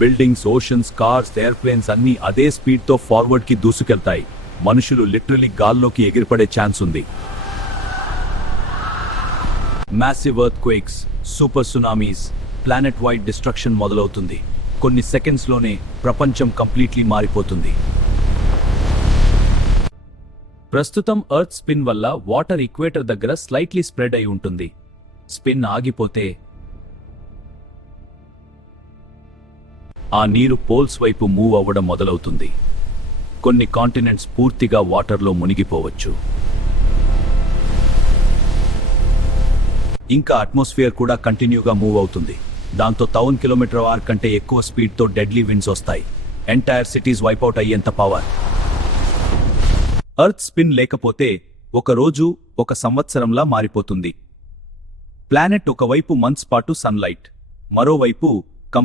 Buildings, oceans, cars, airplanes అన్నీ అదే స్పీడ్తో ఫార్వర్డ్కి దూసుకెళ్తాయి. మనుషులు లిటరలీ గాల్లోకి ఎగిరిపడే ఛాన్స్ ఉంది. Massive earth quakes, super tsunamis, planet wide destruction మొదలవుతుంది. కొన్ని సెకండ్స్లోనే ప్రపంచం కంప్లీట్లీ మారిపోతుంది. ప్రస్తుతం ఎర్త్ స్పిన్ వల్ల వాటర్ ఈక్వేటర్ దగ్గర స్లైట్లీ స్ప్రెడ్ అయి ఉంటుంది. స్పిన్ ఆగిపోతే ఆ నీరు పోల్స్ వైపు మూవ్ అవ్వడం మొదలవుతుంది. కొన్ని కాంటినెంట్స్ పూర్తిగా వాటర్లో మునిగిపోవచ్చు. ఇంకా అట్మాస్ఫియర్ కూడా కంటిన్యూగా మూవ్ అవుతుంది. దాంతో 1000 km/h కంటే ఎక్కువ స్పీడ్తో డెడ్లీ విండ్స్ వస్తాయి. ఎంటైర్ సిటీస్ వైపౌట్ అయ్యేంత పవర్. ఎర్త్ స్పిన్ లేకపోతే ఒక రోజు ఒక సంవత్సరంలా మారిపోతుంది. ప్లానెట్ ఒకవైపు మంత్స్ పాటు సన్లైట్, మరోవైపు